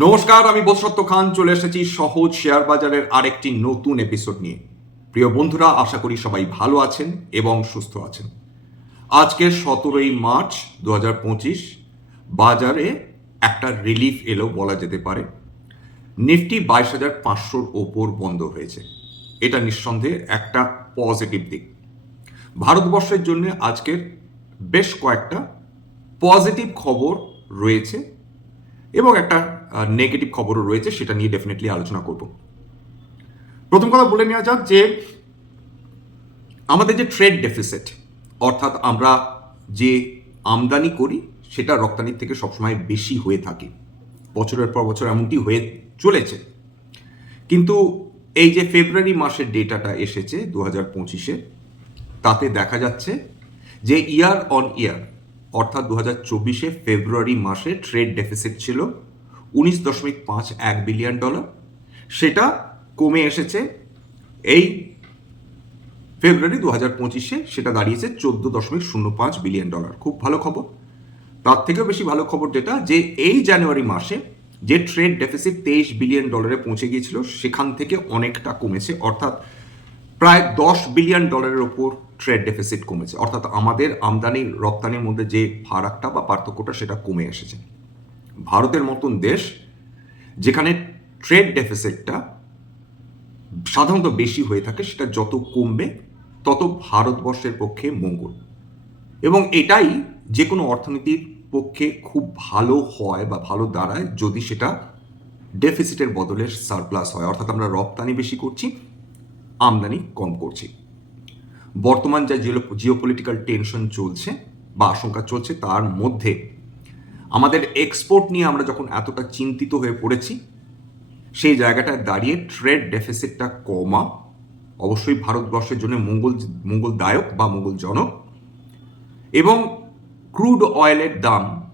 নমস্কার, আমি বোধসত্ত্ব খান, চলে এসেছি সহজ শেয়ার বাজারের আরেকটি নতুন এপিসোড নিয়ে। প্রিয় বন্ধুরা, আশা করি সবাই ভালো আছেন এবং সুস্থ আছেন। আজকে সতেরোই মার্চ দু হাজার পঁচিশ, বাজারে একটা রিলিফ এলো বলা যেতে পারে। নিফটি বাইশ হাজার পাঁচশোর ওপর বন্ধ হয়েছে। এটা নিঃসন্দেহে একটা পজিটিভ দিক। ভারতবর্ষের জন্য আজকের বেশ কয়েকটা পজিটিভ খবর রয়েছে এবং একটা নেগেটিভ খবরও রয়েছে, সেটা নিয়ে ডেফিনেটলি আলোচনা করব। প্রথম কথা বলে নেওয়া যাক যে, আমাদের যে ট্রেড ডেফিসিট অর্থাৎ আমরা যে আমদানি করি, সেটা রপ্তানির থেকে সবসময় বেশি হয়ে থাকে। বছরের পর বছর এমনটি হয়ে চলেছে। কিন্তু এই যে ফেব্রুয়ারি মাসের ডেটাটা এসেছে দু হাজার পঁচিশে, তাতে দেখা যাচ্ছে যে ইয়ার অন ইয়ার অর্থাৎ দু হাজার চব্বিশে ফেব্রুয়ারি মাসে ট্রেড ডেফিসিট ছিল উনিশ দশমিক পাঁচ এক বিলিয়ন ডলার। সেটা কমে এসেছে এই ফেব্রুয়ারি দু হাজার পঁচিশে, সেটা দাঁড়িয়েছে চোদ্দ দশমিক শূন্য পাঁচ বিলিয়ন ডলার। খুব ভালো খবর। তার থেকেও বেশি ভালো খবর যেটা, যে এই জানুয়ারি মাসে যে ট্রেড ডেফিসিট তেইশ বিলিয়ন ডলারে পৌঁছে গিয়েছিল, সেখান থেকে অনেকটা কমেছে। অর্থাৎ প্রায় দশ বিলিয়ন ডলারের ওপর ট্রেড ডেফিসিট কমেছে। অর্থাৎ আমাদের আমদানি রপ্তানির মধ্যে যে ফারাকটা বা পার্থক্যটা, সেটা কমে এসেছে। ভারতের মতন দেশ যেখানে ট্রেড ডেফিসিটটা সাধারণত বেশি হয়ে থাকে, সেটা যত কমবে, তত ভারতবর্ষের পক্ষে মঙ্গল। এবং এটাই যে কোনো অর্থনীতির পক্ষে খুব ভালো হয় বা ভালো দাঁড়ায় যদি সেটা ডেফিসিটের বদলে সারপ্লাস হয়। অর্থাৎ আমরা রপ্তানি বেশি করছি, আমদানি কম করছি। বর্তমান যা জিও জিওপলিটিক্যাল টেনশন চলছে বা আশঙ্কা চলছে, তার মধ্যে আমাদের এক্সপোর্ট নিয়ে আমরা যখন এতটা চিন্তিত হয়ে পড়েছি, সেই জায়গাটায় দাঁড়িয়ে ট্রেড ডেফিসিটটা কমা, অবশ্যই ভারতবর্ষের জন্য মঙ্গল, মঙ্গলদায়ক বা মঙ্গলজনক। এবং ক্রুড অয়েলের দাম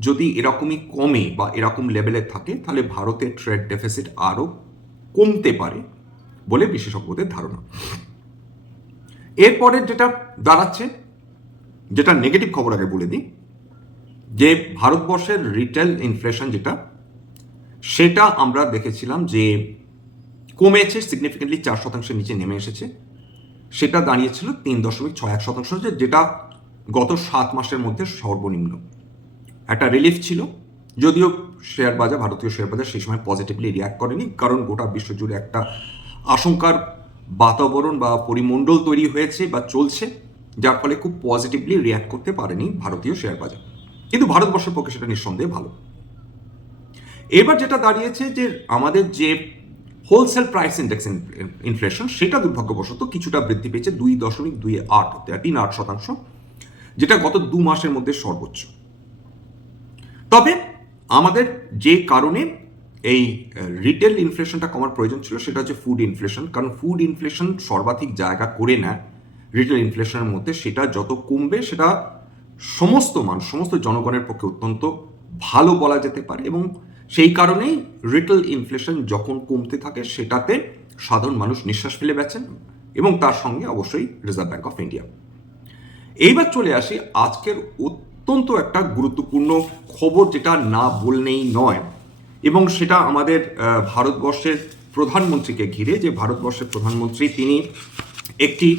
যদি এরকমই কমে বা এরকম লেভেলে থাকে, তাহলে ভারতের ট্রেড ডেফিসিট আরও কমতে পারে বলে বিশেষজ্ঞদের ধারণা। এরপরে যেটা দাঁড়াচ্ছে, যেটা নেগেটিভ খবর আগে বলে দিই যে ভারতবর্ষের রিটেল ইনফ্লেশন যেটা, সেটা আমরা দেখেছিলাম যে কমেছে সিগনিফিকেন্টলি চার শতাংশের নিচে নেমে এসেছে। সেটা দাঁড়িয়েছিল তিন দশমিক ছয় এক শতাংশ যেটা গত সাত মাসের মধ্যে সর্বনিম্ন। একটা রিলিফ ছিল, যদিও শেয়ার বাজার, ভারতীয় শেয়ার বাজার সেই সময় পজিটিভলি রিয়াক্ট করেনি, কারণ গোটা বিশ্বজুড়ে একটা আশঙ্কার বাতাবরণ বা পরিমণ্ডল তৈরি হয়েছে বা চলছে, যার ফলে খুব পজিটিভলি রিয়াক্ট করতে পারেনি ভারতীয় শেয়ার বাজার। কিন্তু ভারতবর্ষের পক্ষে সেটা নিঃসন্দেহে ভালো। এবার যেটা দাঁড়িয়েছে যে আমাদের যে হোলসেল প্রাইস ইন্ডেক্স ইনফ্লেশন সেটা দুর্ভাগ্যবশত কিছুটা বৃদ্ধি পেয়েছে দুই দশমিক দুই আট, তিন আট শতাংশ, যেটা গত দু মাসের মধ্যে সর্বোচ্চ। তবে আমাদের যে কারণে এই রিটেল ইনফ্লেশনটা কমার প্রয়োজন ছিল সেটা হচ্ছে ফুড ইনফ্লেশন কারণ ফুড ইনফ্লেশন সর্বাধিক জায়গা করে নেয় রিটেল ইনফ্লেশনের মধ্যে, সেটা যত কমবে সেটা সমস্ত মানুষ, সমস্ত জনগণের পক্ষে অত্যন্ত ভালো বলা যেতে পারে এবং সেই কারণেই রিটেল ইনফ্লেশন যখন কমতে থাকে, সেটাতে সাধারণ মানুষ নিঃশ্বাস ফেলে বেছেন এবং তার সঙ্গে অবশ্যই রিজার্ভ ব্যাঙ্ক অফ ইন্ডিয়া এইবার চলে আসি আজকের অত্যন্ত একটা গুরুত্বপূর্ণ খবর যেটা না বললেই নয় এবং সেটা আমাদের ভারতবর্ষের প্রধানমন্ত্রীকে ঘিরে, যে ভারতবর্ষের প্রধানমন্ত্রী, তিনি একটি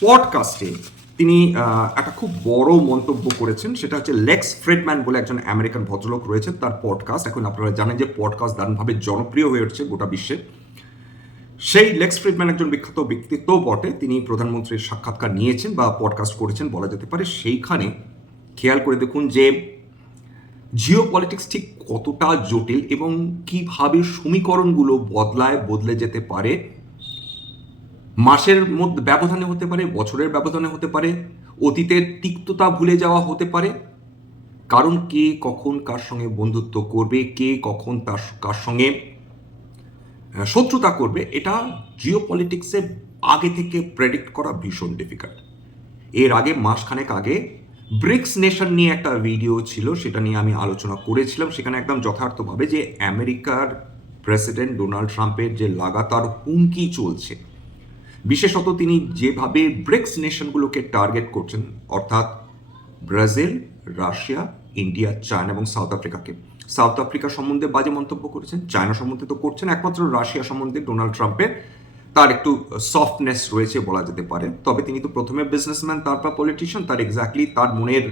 পডকাস্টে তিনি একটা খুব বড় মন্তব্য করেছেন, সেটা হচ্ছে লেক্স ফ্রেডম্যান বলে একজন আমেরিকান ভদ্রলোক রয়েছেন, তার পডকাস্ট এখন আপনারা জানেন যে পডকাস্ট দারুণভাবে জনপ্রিয় হয়ে উঠছে গোটা বিশ্বে। সেই লেক্স ফ্রিডম্যান একজন বিখ্যাত ব্যক্তিত্ব বটে। তিনি প্রধানমন্ত্রীর সাক্ষাৎকার নিয়েছেন বা পডকাস্ট করেছেন, বলা যেতে পারে। সেইখানে খেয়াল করে দেখুন যে জিও পলিটিক্স ঠিক কতটা জটিল এবং কীভাবে সমীকরণগুলো বদলায়, বদলে যেতে পারে মাসের মধ্যে ব্যবধানে হতে পারে, বছরের ব্যবধানে হতে পারে অতীতের তিক্ততা ভুলে যাওয়া হতে পারে। কারণ কে কখন কার সঙ্গে বন্ধুত্ব করবে, কে কখন তার কার সঙ্গে শত্রুতা করবে, এটা জিও পলিটিক্সে আগে থেকে প্রেডিক্ট করা ভীষণ ডিফিকাল্ট এর আগে মাসখানেক আগে ব্রিক্স নেশন নিয়ে একটা ভিডিও ছিল, সেটা নিয়ে আমি আলোচনা করেছিলাম, সেখানে একদম যথার্থভাবে যে আমেরিকার প্রেসিডেন্ট ডোনাল্ড ট্রাম্পের যে লাগাতার হুমকি চলছে বিশেষত তিনি যেভাবে ব্রিক্স নেশনগুলোকে টার্গেট করছেন, অর্থাৎ ব্রাজিল, রাশিয়া, ইন্ডিয়া, চায়না এবং সাউথ আফ্রিকাকে। সাউথ আফ্রিকা সম্বন্ধে বাজে মন্তব্য করেছেন, চায়না সম্বন্ধে তো করছেন, একমাত্র রাশিয়া সম্বন্ধে ডোনাল্ড ট্রাম্পের। তার একটু সফটনেস রয়েছে বলা যেতে পারে, তবে তিনি তো প্রথমে বিজনেসম্যান তারপর পলিটিশিয়ান তার এক্স্যাক্টলি তার মনের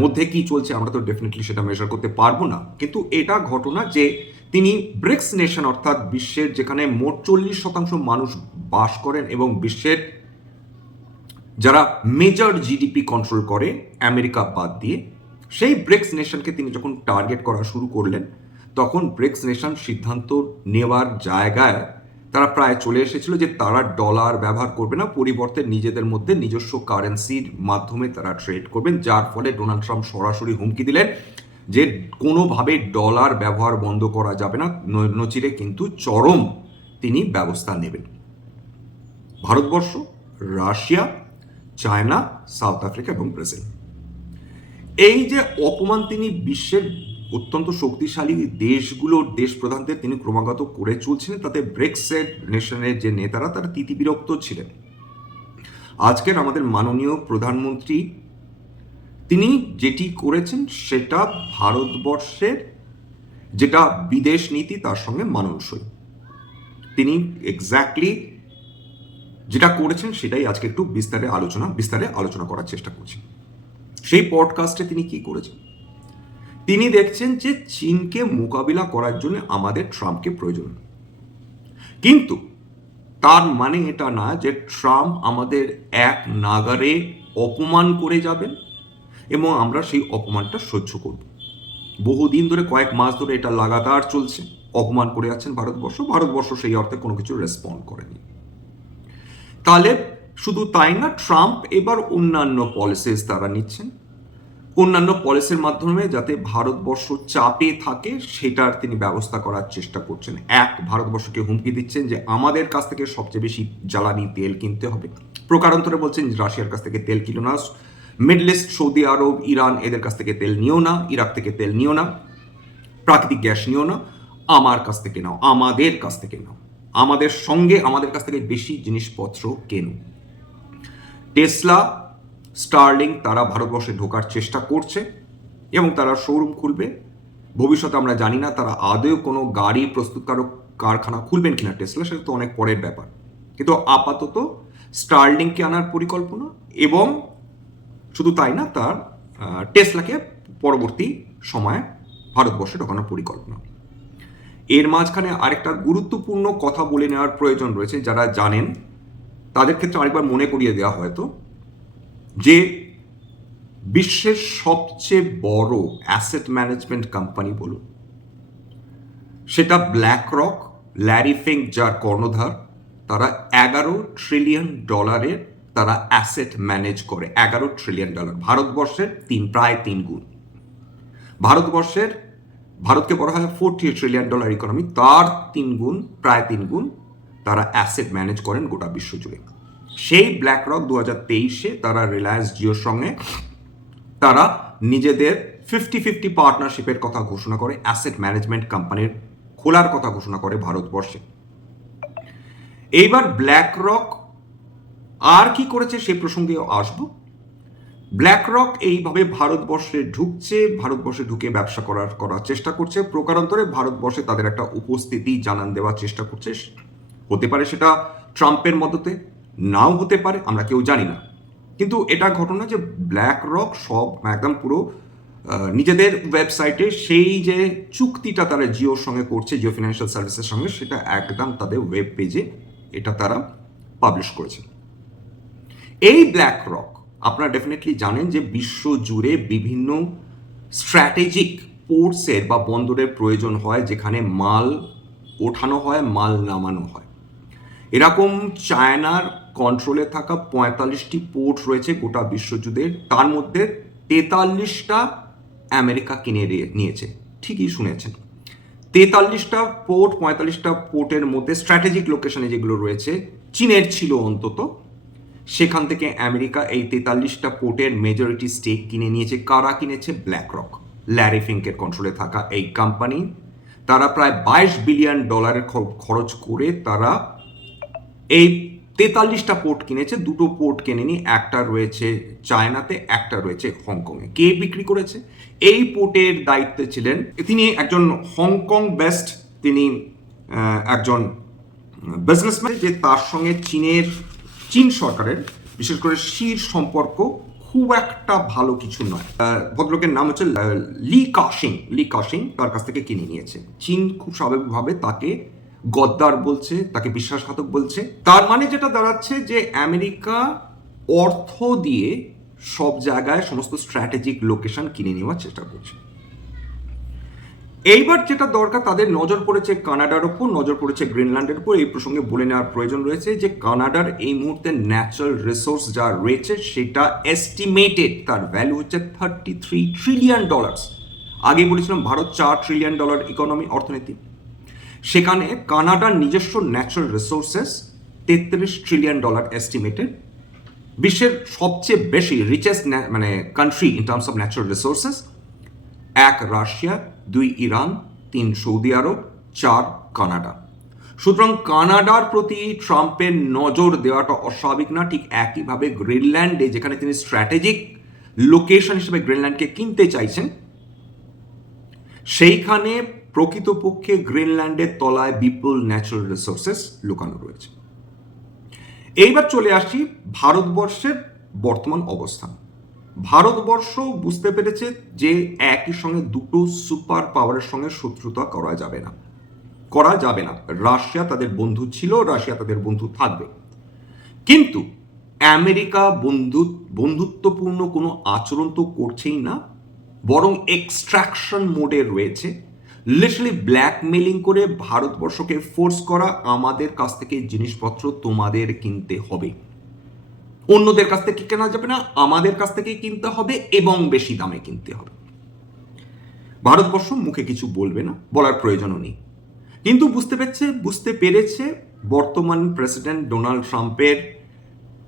মধ্যে কি চলছে আমরা তো ডেফিনেটলি সেটা মেজার করতে পারব না। কিন্তু এটা ঘটনা যে তিনি ব্রিক্স নেশন, অর্থাৎ বিশ্বের যেখানে মোট চল্লিশ শতাংশ মানুষ বাস করেন এবং বিশ্বের যারা মেজর জিডিপি কন্ট্রোল করে, আমেরিকা বাদ দিয়ে, সেই ব্রিক্স নেশনকে তিনি যখন টার্গেট করা শুরু করলেন, তখন ব্রিক্স নেশন সিদ্ধান্ত নেওয়ার জায়গায় তারা প্রায় চলে এসেছিল যে তারা ডলার ব্যবহার করবে না, পরিবর্তে নিজেদের মধ্যে নিজস্ব কারেন্সির মাধ্যমে তারা ট্রেড করবেন, যার ফলে ডোনাল্ড ট্রাম্প সরাসরি হুমকি দিলেন যে কোনোভাবে ডলার ব্যবহার বন্ধ করা যাবে না, নচিরে কিন্তু চরম তিনি ব্যবস্থা নেবেন। Bharatvarsha, Russia, China, south Africa এবং ব্রাজিল। এই যে অপমান তিনি বিশ্বের অত্যন্ত শক্তিশালী দেশগুলোর দেশ প্রধানদের তিনি ক্রমাগত করে চলছিলেন তাতে ব্রেক্সেট নেশনের যে নেতারা, তারা তিতিবিরক্ত ছিলেন। আজকের আমাদের মাননীয় প্রধানমন্ত্রী, তিনি যেটি করেছেন, সেটা ভারতবর্ষের যেটা বিদেশ নীতি, তার সঙ্গে মানানসই। তিনি এক্স্যাক্টলি যেটা করেছেন সেটাই আজকে একটু বিস্তারে আলোচনা বিস্তারে আলোচনা করার চেষ্টা করছি। সেই পডকাস্টে তিনি কি করেছেন? তিনি দেখছেন যে চীনকে মোকাবিলা করার জন্য আমাদের ট্রাম্পকে প্রয়োজন। কিন্তু তার মানে এটা না যে ট্রাম্প আমাদের এক নাগারে অপমান করে যাবেন এবং আমরা সেই অপমানটা সহ্য করব। বহুদিন ধরে, কয়েক মাস ধরে এটা লাগাতার চলছে। অপমান করে যাচ্ছেন ভারতবর্ষ। ভারতবর্ষ সেই অর্থে কোনো কিছু রেসপন্ড করেনি। তাহলে শুধু তাই না, ট্রাম্প এবার অন্যান্য পলিসিস তারা নিচ্ছেন। অন্যান্য পলিসির মাধ্যমে যাতে ভারতবর্ষ চাপে থাকে, সেটার তিনি ব্যবস্থা করার চেষ্টা করছেন। এক, ভারতবর্ষকে হুমকি দিচ্ছেন যে আমাদের কাছ থেকে সবচেয়ে বেশি জ্বালানি তেল কিনতে হবে। প্রকারান্তরে বলছেন রাশিয়ার কাছ থেকে তেল কিনো না। Middle east, Saudi Arab, Iran এদের কাছ থেকে তেল নিও না, ইরাক থেকে তেল নিও না, প্রাকৃতিক গ্যাস নিও না, আমার কাছ থেকে নাও, আমাদের কাছ থেকে নাও। আমাদের সঙ্গে আমাদের কাছ থেকে বেশি জিনিসপত্র কেনো? টেসলা, স্টার্লিং তারা ভারতবর্ষে ঢোকার চেষ্টা করছে এবং তারা শোরুম খুলবে। ভবিষ্যতে আমরা জানি না তারা আদৌ কোনো গাড়ি প্রস্তুতকারক কারখানা খুলবেন কিনা টেসলা, সেটা তো অনেক পরের ব্যাপার। কিন্তু আপাতত স্টার্লিংকে আনার পরিকল্পনা এবং শুধু তাই না, তার টেসলাকে পরবর্তী সময়ে ভারতবর্ষে ঢোকানোর পরিকল্পনা। এর মাঝখানে আরেকটা গুরুত্বপূর্ণ কথা বলে নেওয়ার প্রয়োজন রয়েছে যারা জানেন, তাদের ক্ষেত্রে আরেকবার মনে করিয়ে দেওয়া হয়তো যে বিশ্বের সবচেয়ে বড় অ্যাসেট ম্যানেজমেন্ট কোম্পানি বলুন, সেটা ব্ল্যাক রক ল্যারি ফিঙ্ক যার কর্ণধার, তারা এগারো ট্রিলিয়ন ডলারের তারা অ্যাসেট ম্যানেজ করে, এগারো ট্রিলিয়ন ডলার ভারতবর্ষের তিন, প্রায় তিন গুণ। ভারতবর্ষের ভারতকে বলা হয় ফোরটি ট্রিলিয়ন ডলার ইকোনমি তার তিন গুণ, প্রায় তিন গুণ তারা অ্যাসেট ম্যানেজ করেন গোটা বিশ্ব জুড়ে। সেই ব্ল্যাক রক দু হাজার তেইশে তারা রিলায়েন্স জিওর সঙ্গে তারা নিজেদের ফিফটি ফিফটি পার্টনারশিপের কথা ঘোষণা করে অ্যাসেট ম্যানেজমেন্ট কোম্পানির খোলার কথা ঘোষণা করে ভারতবর্ষে। এইবার ব্ল্যাক রক আর কি করেছে সে প্রসঙ্গেও আসব। ব্ল্যাক রক এইভাবে ভারতবর্ষে ঢুকছে, ভারতবর্ষে ঢুকে ব্যবসা করার করার চেষ্টা করছে। প্রকারান্তরে ভারতবর্ষে তাদের একটা উপস্থিতি জানান দেওয়ার চেষ্টা করছে। হতে পারে সেটা ট্রাম্পের মদতে, নাও হতে পারে, আমরা কেউ জানি না। কিন্তু এটা ঘটনা যে ব্ল্যাক রক সব একদম পুরো নিজেদের ওয়েবসাইটে সেই যে চুক্তিটা তারা জিওর সঙ্গে করছে, জিও ফিনান্সিয়াল সার্ভিসের সঙ্গে, সেটা একদম তাদের ওয়েব পেজে এটা তারা পাবলিশ করেছে। এই ব্ল্যাক রক আপনারা ডেফিনেটলি জানেন যে বিশ্ব জুড়ে বিভিন্ন স্ট্র্যাটেজিক পোর্টসের বা বন্দরের প্রয়োজন হয়, যেখানে মাল ওঠানো হয়, মাল নামানো হয়। এরকম চায়নার কন্ট্রোলে থাকা পঁয়তাল্লিশটি পোর্ট রয়েছে গোটা বিশ্বজুড়ে তার মধ্যে তেতাল্লিশটা আমেরিকা কিনে নিয়েছে। ঠিকই শুনেছেন। তেতাল্লিশটা পোর্ট পঁয়তাল্লিশটা পোর্টের মধ্যে স্ট্র্যাটেজিক লোকেশনে যেগুলো রয়েছে, চীনের ছিল অন্তত। সেখান থেকে আমেরিকা এই তেতাল্লিশটা পোর্টের মেজরিটি স্টেক কিনে নিয়েছে। কারা কিনেছে? ব্ল্যাক রক ল্যারি ফিঙ্কের কন্ট্রোলে থাকা এই কোম্পানি তারা প্রায় বাইশ বিলিয়ন ডলারের খরচ করে তারা এই তেতাল্লিশটা পোর্ট কিনেছে। দুটো পোর্ট কেনেনি একটা রয়েছে চায়নাতে, একটা রয়েছে হংকংয়ে। কে বিক্রি করেছে? এই পোর্টের দায়িত্বে ছিলেন তিনি একজন হংকং বেস্ট তিনি একজন বিজনেসম্যান যে তার সঙ্গে চীনের চীন সরকারের, বিশেষ করে শির সম্পর্ক খুব একটা ভালো কিছু নয়। ভদ্রলোকের নাম হচ্ছে লি কাশিং। লি কাশিং তার কাছ থেকে কিনে নিয়েছে। চীন খুব স্বাভাবিকভাবে তাকে গদ্দার বলছে, তাকে বিশ্বাসঘাতক বলছে। তার মানে যেটা দাঁড়াচ্ছে যে আমেরিকা অর্থ দিয়ে সব জায়গায় সমস্ত স্ট্র্যাটেজিক লোকেশন কিনে নেওয়ার চেষ্টা করছে। এইবার যেটা দরকার, তাদের নজর পড়েছে কানাডার ওপর, নজর পড়েছে গ্রিনল্যান্ডের উপর এই প্রসঙ্গে বলে নেওয়ার প্রয়োজন রয়েছে যে, কানাডার এই মুহূর্তে ন্যাচারাল রিসোর্স যা রয়েছে, সেটা এস্টিমেটেড তার ভ্যালু হচ্ছে থার্টি থ্রি ট্রিলিয়ন ডলার্স আগে বলেছিলাম, ভারত চার ট্রিলিয়ন ডলার ইকোনমি অর্থনীতি। সেখানে কানাডার নিজস্ব ন্যাচারাল রিসোর্সেস তেত্রিশ ট্রিলিয়ন ডলার এস্টিমেটেড বিশ্বের সবচেয়ে বেশি রিচেস্ট মানে country in terms of natural resources এক রাশিয়া দুই ইরান, তিন সৌদি আরব, চার কানাডা। সুতরাং কানাডার প্রতি ট্রাম্পের নজর দেওয়াটা অস্বাভাবিক না, ঠিক একইভাবে গ্রিনল্যান্ডে, যেখানে তিনি স্ট্র্যাটেজিক লোকেশন হিসেবে গ্রিনল্যান্ডকে কিনতে চাইছেন, সেইখানে প্রকৃতপক্ষে গ্রিনল্যান্ডের তলায় বিপুল ন্যাচারাল রিসোর্সেস লুকানো রয়েছে। এইবার চলে আসি ভারতবর্ষের বর্তমান অবস্থান। ভারতবর্ষ বুঝতে পেরেছে যে একই সঙ্গে দুটো সুপার পাওয়ারের সঙ্গে শত্রুতা করা যাবে না। করা যাবে না। রাশিয়া তাদের বন্ধু ছিল, রাশিয়া তাদের বন্ধু থাকবে। কিন্তু আমেরিকা বন্ধু, বন্ধুত্বপূর্ণ কোনো আচরণ তো করছেই না, বরং এক্সট্রাকশন মোডে রয়েছে। লিটারালি ব্ল্যাকমেলিং করে ভারতবর্ষকে ফোর্স করা আমাদের কাছ থেকে জিনিসপত্র তোমাদের কিনতে হবে। অন্যদের কাছ থেকে কেনা যাবে না, আমাদের কাছ থেকে কিনতে হবে এবং বেশি দামে কিনতে হবে। ভারতবর্ষ মুখে কিছু বলবে না, বলার প্রয়োজনও নেই। কিন্তু বুঝতে পেরেছে বুঝতে পেরেছে বর্তমান প্রেসিডেন্ট ডোনাল্ড ট্রাম্পের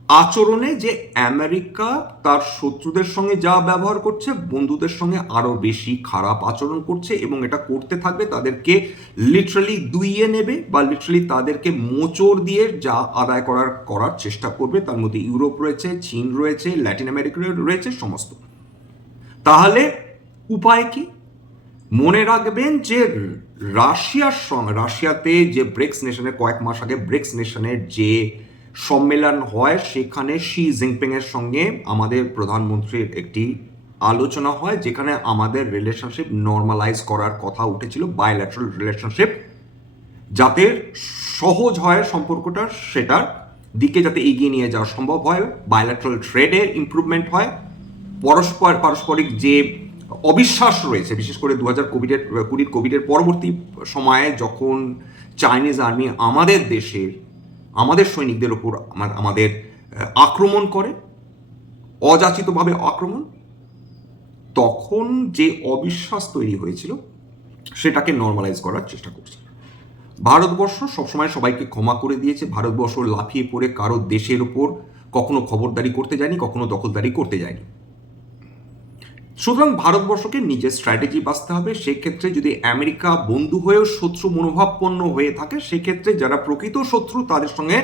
আচরণে যে আমেরিকা তার শত্রুদের সঙ্গে যা ব্যবহার করছে, বন্ধুদের সঙ্গে আরও বেশি খারাপ আচরণ করছে এবং এটা করতে থাকবে তাদেরকে লিটারালি দুইয়ে নেবে বা লিটারালি তাদেরকে মোচড় দিয়ে যা আদায় করার করার চেষ্টা করবে। তার মধ্যে ইউরোপ রয়েছে, চীন রয়েছে ল্যাটিন আমেরিকা রয়েছে, সমস্ত। তাহলে উপায় কি? মনে রাখবেন যে রাশিয়ার সঙ্গে, রাশিয়াতে যে ব্রিক্স নেশনের, কয়েক মাস আগে ব্রিক্স নেশনের যে সম্মেলন হয়, সেখানে শি জিনপিং এর সঙ্গে আমাদের প্রধানমন্ত্রীর একটি আলোচনা হয়, যেখানে আমাদের রিলেশনশিপ নর্মালাইজ করার কথা উঠেছিল বায়োল্যাটারাল রিলেশনশিপ যাতে সহজ হয় সম্পর্কটা, সেটার দিকে যাতে এগিয়ে নিয়ে যাওয়া সম্ভব হয় বায়োল্যাটারাল ট্রেডে ইমপ্রুভমেন্ট হয়, পরস্পর, পারস্পরিক যে অবিশ্বাস রয়েছে, বিশেষ করে দু হাজার কোভিডের, কুড়ির কোভিডের পরবর্তী সময়ে যখন চাইনিজ আর্মি আমাদের দেশের আমাদের সৈনিকদের ওপর আমা- আমাদের আক্রমণ করে, অযাচিতভাবে আক্রমণ, তখন যে অবিশ্বাস তৈরি হয়েছিল, সেটাকে নর্মালাইজ করার চেষ্টা করছে। ভারতবর্ষ সবসময় সবাইকে ক্ষমা করে দিয়েছে, ভারতবর্ষ লাফিয়ে পড়ে কারও দেশের ওপর কখনো খবরদারি করতে যায়নি, কখনো দখলদারি করতে যায়নি। সুতরাং ভারতবর্ষকে নিজের স্ট্র্যাটেজি বাঁচতে হবে। সেক্ষেত্রে যদি আমেরিকা বন্ধু হয়েও শত্রু মনোভাবপন্ন হয়ে থাকে, সেক্ষেত্রে যারা প্রকৃত শত্রু, তাদের সঙ্গে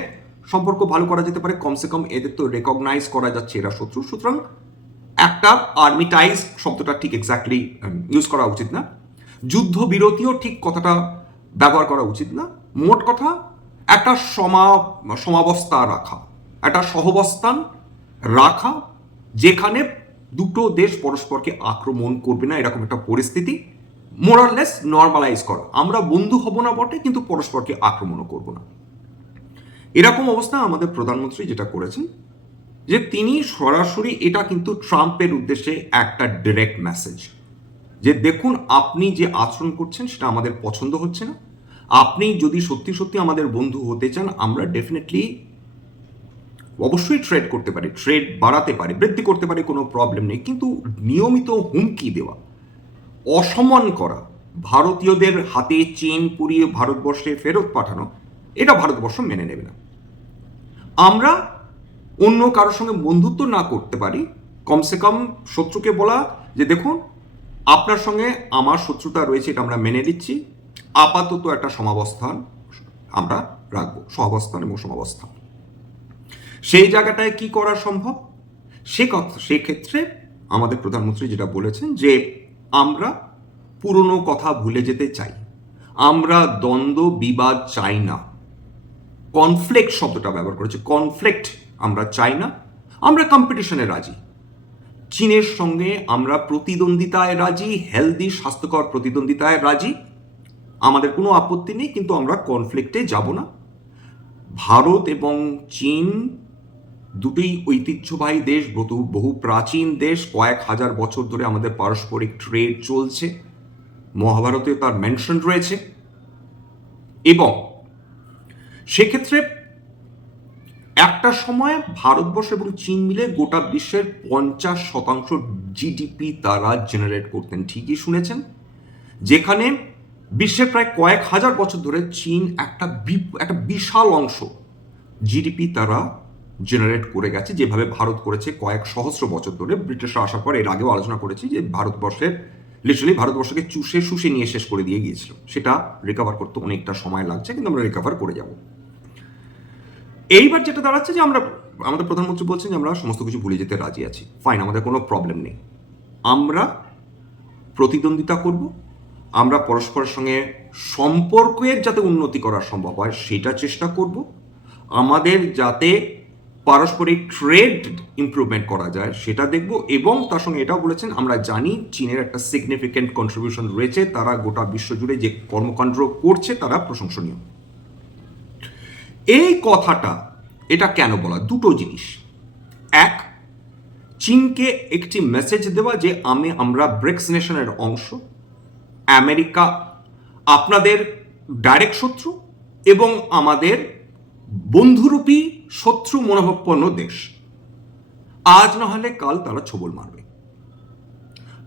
সম্পর্ক ভালো করা যেতে পারে। কমসে কম এদের তো রেকগনাইজ করা যাচ্ছে এরা শত্রু। সুতরাং একটা আর্মিটাইজ শব্দটা ঠিক এক্স্যাক্টলি ইউজ করা উচিত না। যুদ্ধ বিরতিও ঠিক কথাটা ব্যবহার করা উচিত না। মোট কথা, একটা সমা, সমাবস্থা রাখা, একটা সহবস্থান রাখা, যেখানে দুটো দেশ পরস্পরকে আক্রমণ করবে না, এরকম একটা পরিস্থিতি। মোরাললেস নর্মালাইজ করা। আমরা বন্ধু হব না বটে, কিন্তু পরস্পরকে আক্রমণও করব না। এরকম অবস্থা আমাদের প্রধানমন্ত্রী যেটা করেছেন, যে তিনি সরাসরি এটা কিন্তু ট্রাম্পের উদ্দেশ্যে একটা ডিরেক্ট মেসেজ যে দেখুন, আপনি যে আচরণ করছেন, সেটা আমাদের পছন্দ হচ্ছে না। আপনি যদি সত্যি সত্যি আমাদের বন্ধু হতে চান, আমরা ডেফিনেটলি অবশ্যই ট্রেড করতে পারে ট্রেড বাড়াতে পারে, বৃদ্ধি করতে পারে, কোনো প্রবলেম নেই। কিন্তু নিয়মিত হুমকি দেওয়া, অসম্মান করা, ভারতীয়দের হাতে চেন পুড়িয়ে ভারতবর্ষে ফেরত পাঠানো, এটা ভারতবর্ষ মেনে নেবে না। আমরা অন্য কারোর সঙ্গে বন্ধুত্ব না করতে পারি, কমসে কম শত্রুকে বলা, যে দেখুন, আপনার সঙ্গে আমার শত্রুতা রয়েছে, এটা আমরা মেনে নিচ্ছি, আপাতত একটা সমাবস্থান আমরা রাখব, সহাবস্থান এবং সমাবস্থান। সেই জায়গাটায় কি করা সম্ভব? সে কথা সেক্ষেত্রে আমাদের প্রধানমন্ত্রী যেটা বলেছেন যে আমরা পুরনো কথা ভুলে যেতে চাই। আমরা দ্বন্দ্ব, বিবাদ চাই না। কনফ্লিক্ট শব্দটা ব্যবহার করেছে। কনফ্লিক্ট আমরা চাই না। আমরা কম্পিটিশনে রাজি। চীনের সঙ্গে আমরা প্রতিদ্বন্দ্বিতায় রাজি, হেলদি, স্বাস্থ্যকর প্রতিদ্বন্দ্বিতায় রাজি। আমাদের কোনো আপত্তি নেই, কিন্তু আমরা কনফ্লিক্টে যাব না। ভারত এবং চীন দুটোই ঐতিহ্যবাহী দেশ, বহু প্রাচীন দেশ। কয়েক হাজার বছর ধরে আমাদের পারস্পরিক ট্রেড চলছে। মহাভারতে তার মেনশন রয়েছে। এবং সেক্ষেত্রে একটা সময় ভারতবর্ষ এবং চীন মিলে গোটা বিশ্বের পঞ্চাশ শতাংশ জিডিপি তারা জেনারেট করতেন। ঠিকই শুনেছেন। যেখানে বিশ্বের প্রায় কয়েক হাজার বছর ধরে চীন একটা একটা বিশাল অংশ জিডিপি তারা জেনারেট করে গেছে, যেভাবে ভারত করেছে কয়েক সহস্র বছর ধরে। ব্রিটিশরা আসার পর এর আগেও আলোচনা করেছি যে ভারতবর্ষের লিটারালি ভারতবর্ষকে চুষে শুষে নিয়ে শেষ করে দিয়ে গিয়েছিল। সেটা রিকভার করতে অনেকটা সময় লাগছে, কিন্তু আমরা রিকভার করে যাব। এইবার যেটা দাঁড়াচ্ছে যে আমরা, আমাদের প্রধানমন্ত্রী বলছেন যে আমরা সমস্ত কিছু ভুলে যেতে রাজি আছি। ফাইন আমাদের কোনো প্রবলেম নেই। আমরা প্রতিদ্বন্দ্বিতা করব, আমরা পরস্পরের সঙ্গে সম্পর্কের যাতে উন্নতি করা সম্ভব হয়, সেটা চেষ্টা করব। আমাদের যাতে পারস্পরিক ট্রেড ইমপ্রুভমেন্ট করা যায়, সেটা দেখব এবং তার সঙ্গে এটাও বলেছেন, আমরা জানি চীনের একটা সিগনিফিক্যান্ট কন্ট্রিবিউশন রয়েছে, তারা গোটা বিশ্বজুড়ে যে কর্মকাণ্ড করছে তারা প্রশংসনীয়। এই কথাটা, এটা কেন বলা? দুটো জিনিস। এক, চীনকে একটি মেসেজ দেওয়া যে আমি, আমরা ব্রিক্স নেশনের অংশ, আমেরিকা আপনাদের ডাইরেক্ট শত্রু এবং আমাদের বন্ধুরূপী শত্রু মনোভাবপন্ন দেশ। আজ না হলে কাল তারা ছবল মারবে।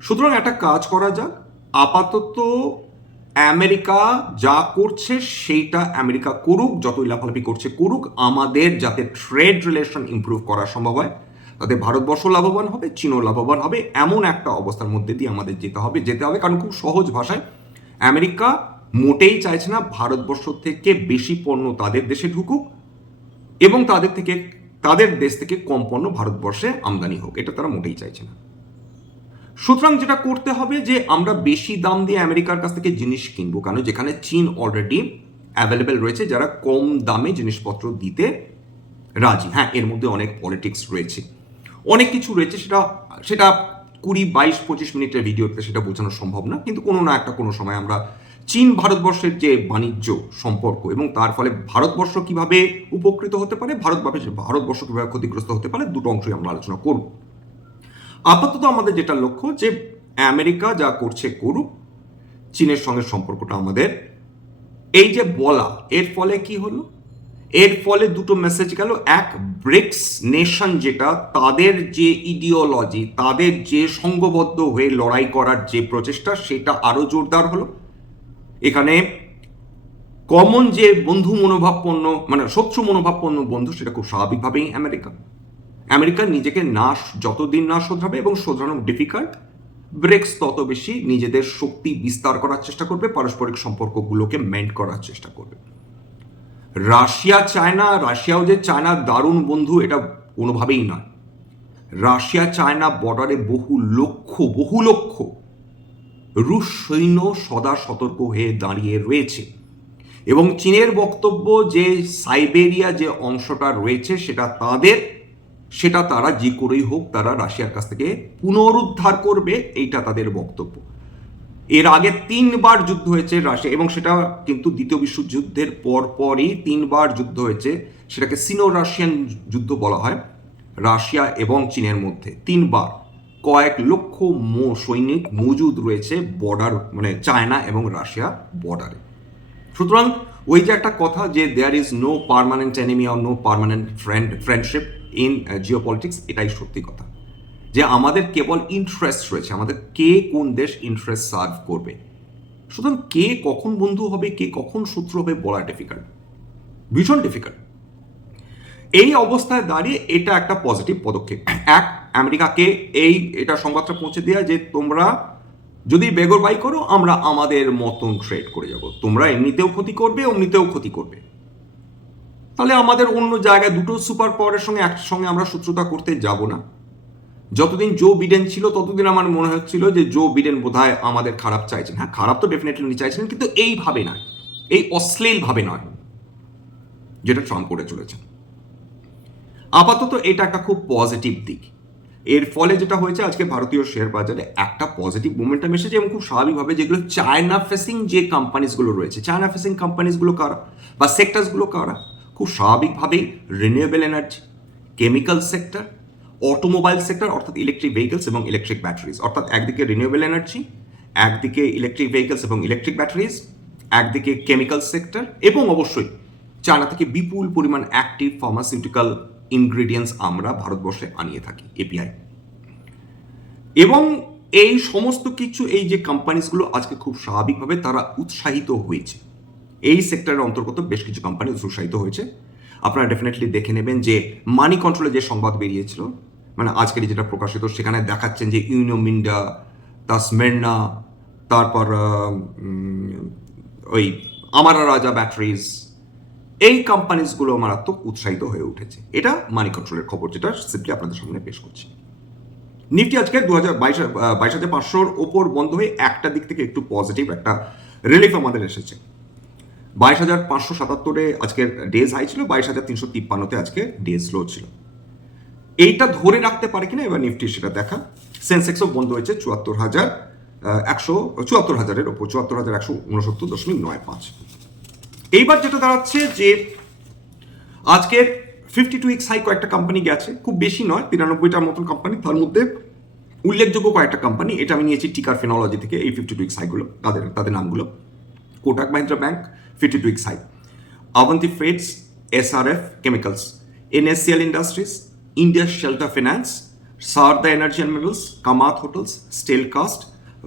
সুতরাং একটা কাজ করা যাক। আপাতত আমেরিকা যা করছে সেইটা আমেরিকা করুক, যতই লাফালাফি করছে করুক। আমাদের যাতে ট্রেড রিলেশন ইমপ্রুভ করা সম্ভব হয়, তাতে ভারতবর্ষ লাভবান হবে, চীনও লাভবান হবে, এমন একটা অবস্থার মধ্যে দিয়ে আমাদের যেতে হবে। যেতে হবে কারণ খুব সহজ ভাষায়, আমেরিকা মোটেই চাইছে না ভারতবর্ষ থেকে বেশি পণ্য তাদের দেশে ঢুকুক এবং তাদের থেকে, তাদের দেশ থেকে কম পণ্য ভারতবর্ষে আমদানি হোক, এটা তারা মোটেই চাইছে না। সুতরাং যেটা করতে হবে যে, আমরা বেশি দাম দিয়ে আমেরিকার কাছ থেকে জিনিস কিনবো কেন যেখানে চীন অলরেডি অ্যাভেলেবেল রয়েছে, যারা কম দামে জিনিসপত্র দিতে রাজি। হ্যাঁ এর মধ্যে অনেক পলিটিক্স রয়েছে। অনেক কিছু রয়েছে, সেটা সেটা কুড়ি, বাইশ, পঁচিশ মিনিটের ভিডিওতে সেটা বোঝানো সম্ভব না, কিন্তু কোনো না একটা কোনো সময় আমরা চীন ভারতবর্ষের যে বাণিজ্য সম্পর্ক এবং তার ফলে ভারতবর্ষ কীভাবে উপকৃত হতে পারে ভারতভাবে ভারতবর্ষ কীভাবে ক্ষতিগ্রস্ত হতে পারে, দুটো অংশই আমরা আলোচনা করব। আপাতত আমাদের যেটা লক্ষ্য যে আমেরিকা যা করছে করুক, চীনের সঙ্গে সম্পর্কটা আমাদের এই যে বলা, এর ফলে কি হলো? এর ফলে দুটো মেসেজ গেল। এক, ব্রিক্স নেশন যেটা, তাদের যে ইডিওলজি তাদের যে সংঘবদ্ধ হয়ে লড়াই করার যে প্রচেষ্টা, সেটা আরও জোরদার হলো। এখানে কমন যে বন্ধু মনোভাবপন্ন মানে শত্রু মনোভাবপন্ন বন্ধু সেটা খুব স্বাভাবিকভাবেই আমেরিকা আমেরিকা নিজেকে না যতদিন না শোধরাবে এবং শোধরানো ডিফিকাল্ট ব্রেক্স তত বেশি নিজেদের শক্তি বিস্তার করার চেষ্টা করবে, পারস্পরিক সম্পর্কগুলোকে মেন্ট করার চেষ্টা করবে। রাশিয়া, চায়না, রাশিয়াও যে চায়নার দারুণ বন্ধু, এটা কোনোভাবেই নয়। রাশিয়া, চায়না বর্ডারে বহু লক্ষ বহু লক্ষ রুশ সৈন্য সদা সতর্ক হয়ে দাঁড়িয়ে রয়েছে। এবং চীনের বক্তব্য যে সাইবেরিয়া যে অংশটা রয়েছে সেটা তাদের, সেটা তারা যে করেই হোক, তারা রাশিয়ার কাছ থেকে পুনরুদ্ধার করবে, এইটা তাদের বক্তব্য। এর আগে তিনবার যুদ্ধ হয়েছে রাশিয়া, এবং সেটা কিন্তু দ্বিতীয় বিশ্বযুদ্ধের পর পরই তিনবার যুদ্ধ হয়েছে, সেটাকে সিনো রাশিয়ান যুদ্ধ বলা হয়, রাশিয়া এবং চীনের মধ্যে, তিনবার। কয়েক লক্ষ সৈনিক মজুদ রয়েছে বর্ডার মানে চায়না এবং রাশিয়া বর্ডারে সুতরাং ওই যে একটা কথা যে there is no permanent enemy or no permanent friend friendship in geopolitics এটাই সত্যি কথা। যে আমাদের কেবল ইন্টারেস্ট রয়েছে, আমাদের কে কোন দেশ ইন্টারেস্ট সার্ভ করবে। সুতরাং কে কখন বন্ধু হবে, কে কখন শত্রু হবে বলা ডিফিকাল্ট ভীষণ ডিফিকাল্ট এই অবস্থায় দাঁড়িয়ে এটা একটা পজিটিভ পদক্ষেপ। এক আমেরিকাকে এই, এটা সংবাদটা পৌঁছে দেওয়া যে তোমরা যদি বেগর বাই করো, আমরা আমাদের মতন ট্রেড করে যাব। তোমরা এমনিতেও ক্ষতি করবে, অমনিতেও ক্ষতি করবে। তাহলে আমাদের অন্য জায়গায় দুটো সুপার পাওয়ারের সঙ্গে একসঙ্গে আমরা শত্রুতা করতে যাব না। যতদিন জো বিডেন ছিল, ততদিন আমার মনে হচ্ছিল যে জো বিডেন বোধহয় আমাদের খারাপ চাইছেন। হ্যাঁ খারাপ তো ডেফিনেটলি উনি চাইছেন, কিন্তু এইভাবে নয়। এই অশ্লীলভাবে নয়, যেটা ট্রাম্প করে চলেছেন। আপাতত এটা একটা খুব পজিটিভ দিক। এর ফলে যেটা হয়েছে, আজকে ভারতীয় শেয়ার বাজারে একটা পজিটিভ মোমেন্টাম এসেছে এবং খুব স্বাভাবিকভাবে যেগুলো চায়না ফেসিং যে কোম্পানিজগুলো রয়েছে চায়না ফেসিং কোম্পানিজগুলো কারা বা সেক্টরসগুলো কারা? খুব স্বাভাবিকভাবেই renewable energy chemical sector automobile sector অর্থাৎ ইলেকট্রিক ভেহিকলস এবং ইলেকট্রিক ব্যাটারিজ অর্থাৎ একদিকে রিনিউয়েবল এনার্জি একদিকে ইলেকট্রিক ভেহিকলস এবং ইলেকট্রিক ব্যাটারিজ একদিকে কেমিক্যাল সেক্টর এবং অবশ্যই চায়না থেকে বিপুল পরিমাণ অ্যাক্টিভ ফার্মাসিউটিক্যাল ইনগ্রিডিয়েন্টস আমরা ভারতবর্ষে আনিয়ে থাকি এপিআই এবং এই সমস্ত কিছু, এই যে কোম্পানিজগুলো আজকে খুব স্বাভাবিকভাবে তারা উৎসাহিত হয়েছে। এই সেক্টরের অন্তর্গত বেশ কিছু কোম্পানি উৎসাহিত হয়েছে। আপনারা ডেফিনেটলি দেখে নেবেন যে মানি কন্ট্রোলে যে সংবাদ বেরিয়েছিল মানে আজকের যেটা প্রকাশিত, সেখানে দেখাচ্ছেন যে ইউনোমিন্ডা তা স্মেরনা তারপর ওই আমারা রাজা ব্যাটারিজ এই কোম্পানিজগুলো মারাত্মক উৎসাহিত হয়ে উঠেছে। এটা মানি কন্ট্রোলের খবর যেটা সিম্পলি আপনাদের সামনে পেশ করছি। নিফটি আজকে দু হাজার বাইশ বাইশ হাজার পাঁচশোর ওপর বন্ধ হয়ে একটা দিক থেকে একটু পজিটিভ একটা রিলিফ আমাদের এসেছে। বাইশ হাজার পাঁচশো সাতাত্তরে আজকের ডেজ হাই ছিল, বাইশ হাজার তিনশো তিপ্পান্নতে আজকে ডেজ লো ছিল। এইটা ধরে রাখতে পারে কিনা এবার নিফটি সেটা দেখা। সেন্সেক্সও বন্ধ হয়েছে চুয়াত্তর হাজার একশো, চুয়াত্তর হাজারের ওপর, চুয়াত্তর হাজার একশো উনসত্তর দশমিক নয় পাঁচ। এইবার যেটা দাঁড়াচ্ছে যে আজকের ফিফটি টু উইক্স হাই কয়েকটা কোম্পানি গেছে, খুব বেশি নয়, তিরানব্বইটার মতন কোম্পানি তার মধ্যে উল্লেখযোগ্য কয়েকটা কোম্পানি এটা আমি নিয়েছি টিকার ফিনোলজি থেকে এই ফিফটি টু উইক্স হাইগুলো তাদের তাদের নামগুলো। Kotak Mahindra bank fifty two weeks high Avanti feeds SRF chemicals NSCL industries India shelter finance Sarda energy and minerals Kamat hotels steelcast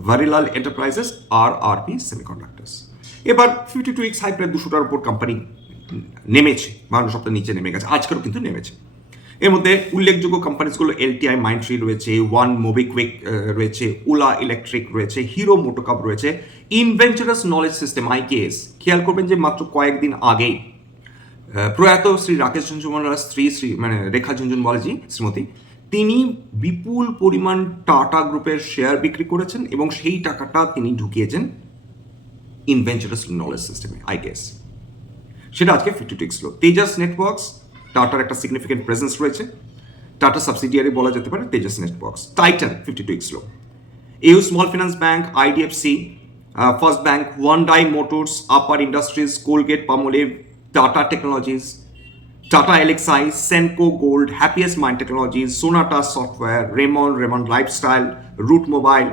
Vadilal enterprises R R P semiconductors এবার fifty two weeks high প্রায় দুশোটার উপর company নেমেছে বারো সপ্তাহ নিচে নেমে গেছে, আজকেরও কিন্তু নেমেছে। এর মধ্যে উল্লেখযোগ্য কোম্পানিজগুলো এলটিআই মাইন্ডট্রি রয়েছে ওয়ান মোবিকুইক রয়েছে ওলা ইলেকট্রিক রয়েছে হিরো মোটোকাপ রয়েছে ইনভেঞ্চারাস নলেজ সিস্টেম আইকেএস খেয়াল করবেন যে মাত্র কয়েকদিন আগেই প্রয়াত শ্রী রাকেশ ঝুনঝুনওয়ালার স্ত্রী শ্রী মানে রেখা ঝুনঝুনওয়ালাজি শ্রীমতী, তিনি বিপুল পরিমাণ টাটা গ্রুপের শেয়ার বিক্রি করেছেন এবং সেই টাকাটা তিনি ঢুকিয়েছেন ইনভেঞ্চারাস নলেজ সিস্টেমে আই গেস সেটা আজকে fifty two weeks low Tejas networks টাটার একটা সিগনিফিকেন্ট প্রেজেন্স রয়েছে। টাটা সাবসিডিয়ারি বলা যেতে পারে Tejas networks Titan fifty two weeks low U small finance bank IDFC first bank Hyundai motors Apar industries Colgate Palmolive Tata technologies Tata Elxsi Senco gold happiest mind technologies Sonata software Raymond Raymond lifestyle Route mobile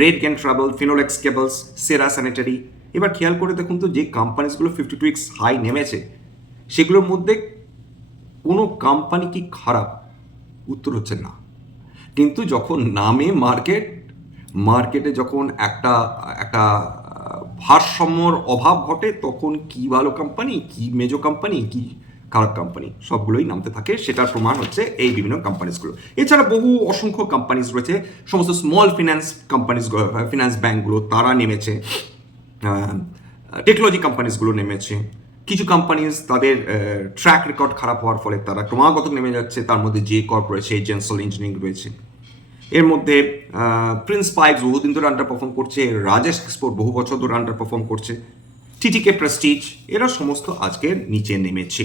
RateGain travel Finolex cables Cera sanitary এবার খেয়াল করে দেখুন তো, যে কোম্পানিজগুলো fifty two weeks high নেমেছে, সেগুলোর মধ্যে কোনো কোম্পানি কি খারাপ? উত্তর হচ্ছে না। কিন্তু যখন নামে মার্কেট মার্কেটে যখন একটা একটা, ভারসাম্যর অভাব ঘটে, তখন কি ভালো কোম্পানি কি মেজো কোম্পানি কি খারাপ কোম্পানি সবগুলোই নামতে থাকে। সেটার প্রমাণ হচ্ছে এই বিভিন্ন কোম্পানিজগুলো এছাড়া বহু অসংখ্য কোম্পানিজ রয়েছে। সমস্ত স্মল ফিনান্স কোম্পানিজ ফিনান্স ব্যাঙ্কগুলো তারা নেমেছে। টেকনোলজি কোম্পানিজগুলো নেমেছে। কিছু কোম্পানিজ তাদের ট্র্যাক রেকর্ড খারাপ হওয়ার ফলে তারা ক্রমাগত নেমে যাচ্ছে। তার মধ্যে যে কর্প রয়েছে জেন্সল ইঞ্জিনিয়ারিং রয়েছে। এর মধ্যে প্রিন্স পাইপস বহুদিন ধরে আন্ডার পারফর্ম করছে রাজেশ এক্সপোর্ট বহু বছর ধরে আন্ডার পারফর্ম করছে টিটিকে প্রেস্টিজ এরা সমস্ত আজকের নিচে নেমেছে।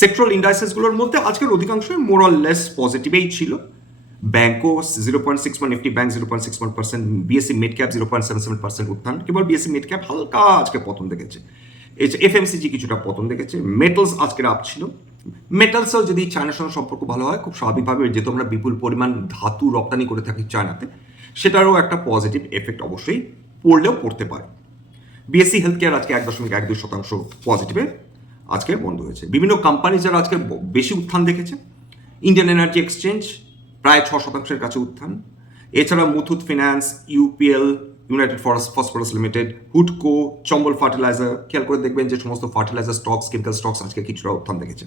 সেক্টরাল ইন্ডাস্ট্রিজগুলোর মধ্যে আজকের অধিকাংশই মোরাল লেস পজিটিভেই ছিল। ব্যাঙ্কও zero point six one nifty bank zero point six one percent BSC mid cap zero point seven seven percent উত্থান, কেবল বিএসসি মিড ক্যাপ হালকা আজকে পতন দেখেছে। এফ এফএমসিজি কিছুটা পতন দেখেছে মেটালস আজকের আপ ছিল। মেটালসও যদি চায়নার সঙ্গে সম্পর্ক ভালো হয়, খুব স্বাভাবিকভাবে, যেহেতু আমরা বিপুল পরিমাণ ধাতু রপ্তানি করে থাকি চায়নাতে সেটারও একটা পজিটিভ এফেক্ট অবশ্যই পড়লেও পড়তে পারে। বিএসসি হেলথ কেয়ার আজকে এক দশমিক এক দুই শতাংশ পজিটিভে আজকে বন্ধ হয়েছে। বিভিন্ন কোম্পানি যারা আজকে বেশি উত্থান দেখেছে ইন্ডিয়ান এনার্জি এক্সচেঞ্জ প্রায় ছ শতাংশের কাছে উত্থান। এছাড়া Muthoot finance, UPL, united forest phosphorus limited হুডকো Chambal fertiliser, খেয়াল করে দেখবেন যে সমস্ত ফার্টিলাইজার স্টকস, কেমিক্যাল স্টকস আজকে কিছুটা উত্থান দেখেছে।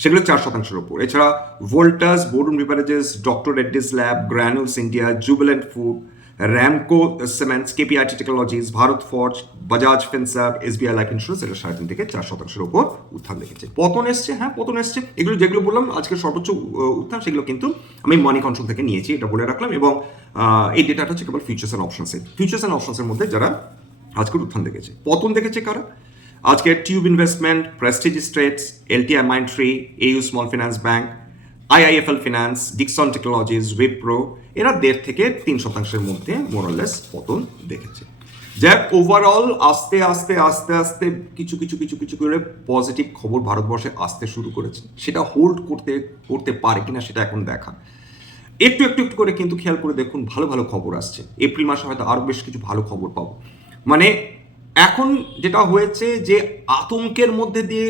সেগুলো চার শতাংশের ওপর। এছাড়া Voltas, Varun beverages doctor Reddy's lab, granules India, Jubilant food Ramco cements KPIT technologies Bharat forge Bajaj Finserv SBI life insurance এটা সাড়ে তিন থেকে চার শতাংশের উপর উত্থান দেখেছে। পতন এসছে হ্যাঁ পতন এসছে। এগুলো যেগুলো বললাম আজকে সর্বোচ্চ উত্থান, সেগুলো কিন্তু আমি মানি কন্ট্রোল থেকে নিয়েছি, এটা বলে রাখলাম এবং এই ডেটাটা হচ্ছে কেবল ফিউচার্স অ্যান্ড অপশনসের ফিউচার্স অ্যান্ড অপশনসের মধ্যে যারা আজকের উত্থান দেখেছে, পতন দেখেছে কারা? আজকে tube investment prestige estates LTI mind tree AU small finance bank IIFL finance Dixon technologies Wipro এরা দেড় থেকে তিন শতাংশের মধ্যে মোরালেস পতন দেখেছে। যাক ওভারঅল আস্তে আস্তে আস্তে আস্তে কিছু কিছু কিছু কিছু করে পজিটিভ খবর ভারতবর্ষে আসতে শুরু করেছে। সেটা হোল্ড করতে করতে পারে কিনা সেটা এখন দেখা। একটু একটু একটু করে কিন্তু খেয়াল করে দেখুন, ভালো ভালো খবর আসছে। এপ্রিল মাসে হয়তো আরও বেশ কিছু ভালো খবর পাবো। মানে এখন যেটা হয়েছে যে আতঙ্কের মধ্যে দিয়ে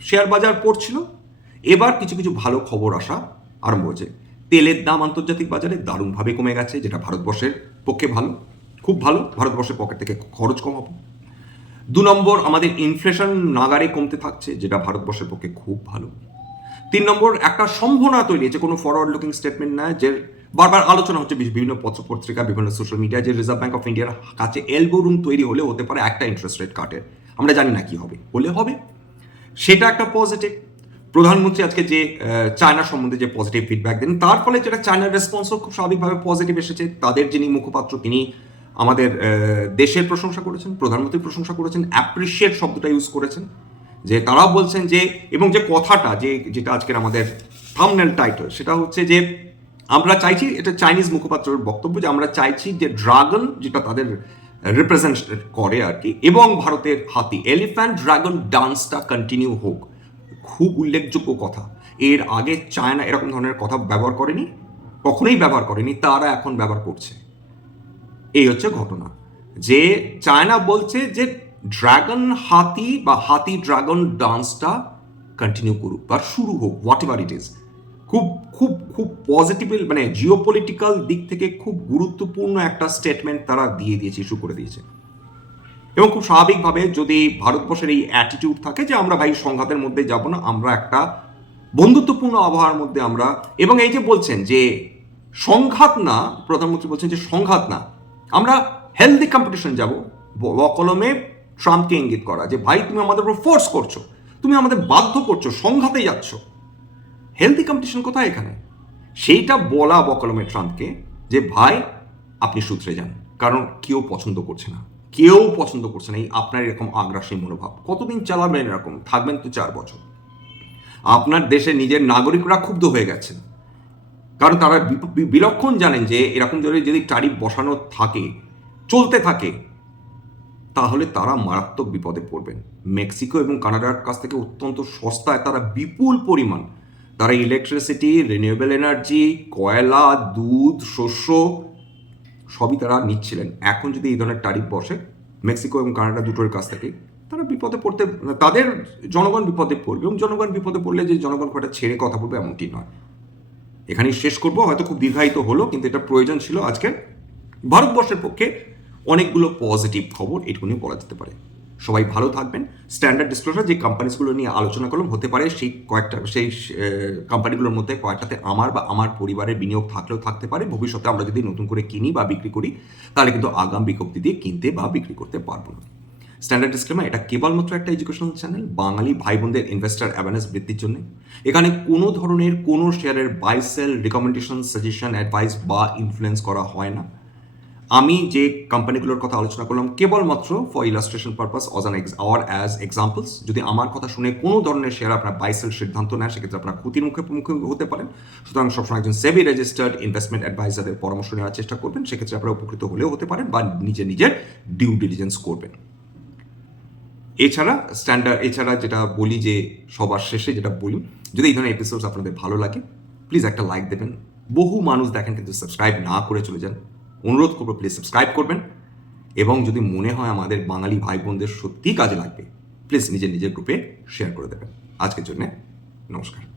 শেয়ার বাজার পড়ছিল। এবার কিছু কিছু ভালো খবর আসা আরম্ভ হয়েছে। তেলের দাম আন্তর্জাতিক বাজারে দারুণভাবে কমে গেছে, যেটা ভারতবর্ষের পক্ষে ভালো, খুব ভালো, ভারতবর্ষের পকেট থেকে খরচ কম হবে। দু নম্বর, আমাদের ইনফ্লেশন নাগারে কমতে থাকছে, যেটা ভারতবর্ষের পক্ষে খুব ভালো। তিন নম্বর, একটা সম্ভাবনা তৈরি হয়েছে, কোনো ফরওয়ার্ড লুকিং স্টেটমেন্ট না, যে বারবার আলোচনা হচ্ছে বিভিন্ন পত্র পত্রিকা, বিভিন্ন সোশ্যাল মিডিয়া যে রিজার্ভ ব্যাঙ্ক অফ ইন্ডিয়ার কাছে এলবো রুম তৈরি হলে হতে পারে একটা ইন্টারেস্ট রেট কাটের আমরা জানি না কি হবে, হলে হবে। সেটা একটা পজিটিভ প্রধানমন্ত্রী আজকে যে চায়না সম্বন্ধে যে পজিটিভ ফিডব্যাক দেন, তার ফলে যেটা চায়নার রেসপন্সও খুব স্বাভাবিকভাবে পজিটিভ এসেছে। তাদের যিনি মুখপাত্র, তিনি আমাদের দেশের প্রশংসা করেছেন, প্রধানমন্ত্রীর প্রশংসা করেছেন অ্যাপ্রিসিয়েট শব্দটা ইউজ করেছেন। যে তারা বলছেন যে, এবং যে কথাটা, যে, যেটা আজকের আমাদের থামনেল টাইটেল সেটা হচ্ছে যে, আমরা চাইছি, এটা চাইনিজ মুখপাত্রের বক্তব্য, যে আমরা চাইছি যে ড্রাগন যেটা তাদের রিপ্রেজেন্ট করে আর কি, এবং ভারতের হাতি এলিফ্যান্ট ড্রাগন ডান্সটা কন্টিনিউ হোক। খুব উল্লেখযোগ্য কথা। এর আগে চায়না এরকম ধরনের কথা ব্যবহার করেনি, কখনোই ব্যবহার করেনি, তারা এখন ব্যবহার করছে। এই হচ্ছে ঘটনা। যে চায়না বলছে যে ড্রাগন হাতি বা হাতি ড্রাগন ডান্সটা কন্টিনিউ করুক বা শুরু হোক হোয়াট এভার ইট ইজ খুব খুব খুব পজিটিভ মানে জিওপলিটিক্যাল দিক থেকে খুব গুরুত্বপূর্ণ একটা স্টেটমেন্ট তারা দিয়ে দিয়েছে ইস্যু করে দিয়েছে। এবং খুব স্বাভাবিকভাবে যদি ভারতবর্ষের এই অ্যাটিটিউড থাকে যে আমরা ভাই সংঘাতের মধ্যে যাব না, আমরা একটা বন্ধুত্বপূর্ণ আবহাওয়ার মধ্যে আমরা, এবং এই যে বলছেন যে সংঘাত না, প্রধানমন্ত্রী বলছেন যে সংঘাত না, আমরা হেলদি কম্পিটিশন যাব। কলমে ট্রাম্পকে ইঙ্গিত করা যে, ভাই, তুমি আমাদের উপর ফোর্স করছ, তুমি আমাদের বাধ্য করছ, সংঘাতে যাচ্ছ। হেলদি কম্পিটিশন কোথায় এখানে? সেইটা বলা বকলমে ট্রাম্পকে যে, ভাই, আপনি সূত্রে যান, কারণ কেউ পছন্দ করছে না। কেউ পছন্দ করছে না এই আপনার এরকম আগ্রাসী মনোভাব। কতদিন চালাবেন এরকম? থাকবেন তো চার বছর। আপনার দেশে নিজের নাগরিকরা ক্ষুব্ধ হয়ে গেছেন। কারণ তারা বিলক্ষণ জানেন যে এরকম যদি যদি টারিফ বসানো থাকে, চলতে থাকে, তাহলে তারা মারাত্মক বিপদে পড়বেন। মেক্সিকো এবং কানাডার কাছ থেকে অত্যন্ত সস্তায় তারা বিপুল পরিমাণ, তারা ইলেকট্রিসিটি রিনিউয়েবল এনার্জি কয়লা, দুধ, শস্য সবই তারা নিচ্ছিলেন। এখন যদি এই ধরনের টারিফ বসে, মেক্সিকো এবং কানাডা দুটোর কাছ থেকে, তারা বিপদে পড়তে, তাদের জনগণ বিপদে পড়বে এবং জনগণ বিপদে পড়লে যে জনগণ কটা ছেড়ে কথা বলবে এমনটি নয়। এখানেই শেষ করব, হয়তো খুব দীর্ঘায়িত হলো, কিন্তু এটা প্রয়োজন ছিল আজকে। ভারতবর্ষের পক্ষে অনেকগুলো পজিটিভ খবর এটুকুনি বলা যেতে পারে। সবাই ভালো থাকবেন। স্ট্যান্ডার্ড ডিসক্লোজার যে কোম্পানিসগুলো নিয়ে আলোচনা করলাম, হতে পারে সেই কয়েকটা, সেই কোম্পানিগুলোর মধ্যে কয়েকটাতে আমার বা আমার পরিবারের বিনিয়োগ থাকলেও থাকতে পারে। ভবিষ্যতে আমরা যদি নতুন করে কিনি বা বিক্রি করি, তাহলে কিন্তু আগাম বিজ্ঞপ্তি দিয়ে কিনতে বা বিক্রি করতে পারব না। স্ট্যান্ডার্ড ডিসক্লেমার এটা কেবলমাত্র একটা এডুকেশনাল চ্যানেল বাঙালি ভাই বোনদের ইনভেস্টার অ্যাওয়ারনেস বৃদ্ধির জন্য। এখানে কোনো ধরনের কোনো শেয়ারের buy sell recommendation suggestion advice বা ইনফ্লুয়েন্স করা হয় না। আমি যে কোম্পানিগুলোর কথা আলোচনা করলাম, কেবলমাত্র for illustration purpose as an or as examples যদি আমার কথা শুনে কোনো ধরনের শেয়ার আপনার বাইসেল সিদ্ধান্ত নেয়, সেক্ষেত্রে আপনার ক্ষতির মুখে মুখে হতে পারেন সুতরাং সবসময় একজন সেবি রেজিস্টার্ড ইনভেস্টমেন্ট অ্যাডভাইজারের পরামর্শ নেওয়ার চেষ্টা করবেন, সেক্ষেত্রে আপনারা উপকৃত হলেও হতে পারেন বা নিজে নিজের ডিউ ডিলিজেন্স করবেন। এছাড়া স্ট্যান্ডার্ড এছাড়া যেটা বলি যে সবার শেষে যেটা বলি, যদি এই ধরনের এপিসোডস আপনাদের ভালো লাগে প্লিজ একটা লাইক দেবেন। বহু মানুষ দেখেন কিন্তু সাবস্ক্রাইব না করে চলে যান। অনুরোধ করব প্লিজ সাবস্ক্রাইব করবেন। এবং যদি মনে হয় আমাদের বাঙালি ভাই বোনদের সত্যিই কাজে লাগবে প্লিজ নিজের নিজের গ্রুপে শেয়ার করে দেবেন। আজকের জন্যে নমস্কার।